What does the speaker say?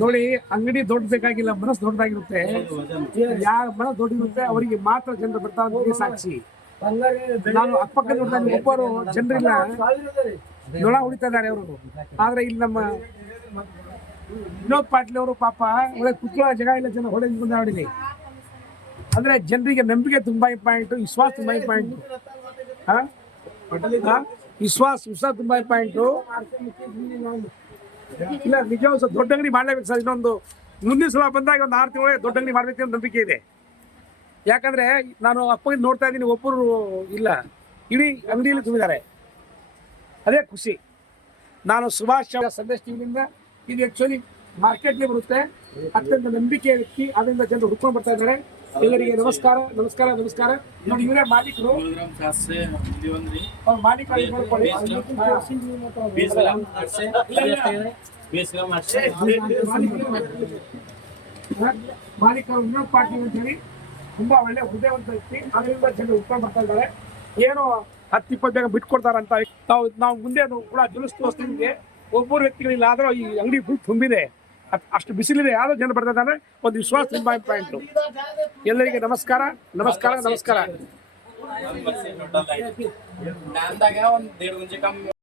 ನೋಡಿ, ಅಂಗಡಿ ದೊಡ್ಡ ಬೇಕಾಗಿಲ್ಲ, ಮನಸ್ಸು ದೊಡ್ಡದಾಗಿರುತ್ತೆ. ಯಾರ ಮನಸ್ಸು ದೊಡ್ಡಿರುತ್ತೆ, ಅವರಿಗೆ ಮಾತ್ರ ಜನರು ಅನ್ನೋದೇ ಸಾಕ್ಷಿ. ನಾನು ಅಕ್ಕಪಕ್ಕ ನೋಡಿದಾಗ ಒಬ್ಬರು ಜನರಿಲ್ಲ. ನೊಣ ಹೊಡಿತಾ ಇದ್ದಾರೆ ಅವರು. ಆದ್ರೆ ಇಲ್ಲಿ ನಮ್ಮ ವಿನೋದ್ ಪಾಟೀಲ್ ಅವರು ಪಾಪ, ಒಳ್ಳೆ ಕುತ್ಕೊಳ್ಳೋ ಜಾಗ ಇಲ್ಲ ಜನ ಹೊಡೆ ಆಡಿದೆ. ಅಂದ್ರೆ ಜನರಿಗೆ ನಂಬಿಕೆ ತುಂಬಾ ಇಂಪಾರ್ಟೆಂಟ್ ವಿಶ್ವಾಸ ತುಂಬಾ ಇಂಪಾರ್ಟೆಂಟ್ ವಿಶ್ವಾಸ ವಿಶ್ವಾಸ ತುಂಬಾ ಇಂಪಾರ್ಟೆಂಟ್ ಇಲ್ಲ ನಿಜ ಸ್ವಲ್ಪ ದೊಡ್ಡ ಅಂಗಡಿ ಮಾಡ್ಲೇಬೇಕು ಸರ್ ಇನ್ನೊಂದು. ಮುಂದಿನ ಸಲ ಬಂದಾಗ ಒಂದು ಆರು ತಿಂಗಳು ದೊಡ್ಡ ಅಂಗಡಿ ಮಾಡ್ಬೇಕು ಅಂತ ನಂಬಿಕೆ ಇದೆ. ಯಾಕಂದ್ರೆ ನಾನು ಅಪ್ಪಗೆ ನೋಡ್ತಾ ಇದ್ದೀನಿ, ಒಬ್ಬರು ಇಲ್ಲ. ಇಡೀ ಅಂಗಡಿಯಲ್ಲಿ ತುಂಬಿದ್ದಾರೆ. ಅದೇ ಖುಷಿ. ನಾನು ಸುಭಾಷ್ ಚಂದ್ರ ಸಂದೇಶ ಟಿವಿಯಿಂದ, ಇದು ಆ್ಯಕ್ಚುಲಿ ಮಾರ್ಕೆಟ್ಗೆ ಬರುತ್ತೆ. ಅತ್ಯಂತ ನಂಬಿಕೆ ವ್ಯಕ್ತಿ ಅದರಿಂದ ಜನರು ಹುಡ್ಕೊಂಡು ಬರ್ತಾ ಇದ್ದಾರೆ. ಎಲ್ಲರಿಗೆ ನಮಸ್ಕಾರ ನಮಸ್ಕಾರ ನಮಸ್ಕಾರ. ನೋಡಿ ಇವರೇ ಮಾಲೀಕರು. ಮಾಲೀಕರು ಇನ್ನೊಂದು ಪಾರ್ಟಿ ಅಂತ ಹೇಳಿ ತುಂಬಾ ಒಳ್ಳೆ ಹೃದಯವಂತ ವ್ಯಕ್ತಿ. ಅದರಿಂದ ಜನರು ಹುಡ್ಕೊಂಡು ಬರ್ತಾ ಇದ್ದಾರೆ. ಏನೋ ಹತ್ತು ಇಪ್ಪತ್ತು ಬೇಗ ಬಿಟ್ಕೊಡ್ತಾರ ಅಂತ. ನಾವು ನಾವು ಮುಂದೆ ಕೂಡ ಜುಲುಸ್ ತೋರಿಸ್ತಿದ್ವಿ ಒಬ್ಬರು ವ್ಯಕ್ತಿಗಳಿಲ್ಲ ಆದ್ರೂ ಈ ಅಂಗಡಿ ಫುಲ್ ತುಂಬಿದೆ. ಅಷ್ಟು ಬಿಸಿಲಿದೆ ಯಾವ್ದೋ ಜನ ಬರ್ತಾ ಇದ್ದಾರೆ ಒಂದು ವಿಶ್ವಾಸ ತುಂಬಾ ಇಂಪಾರ್ಟೆಂಟು ಎಲ್ಲರಿಗೆ ನಮಸ್ಕಾರ ನಮಸ್ಕಾರ ನಮಸ್ಕಾರ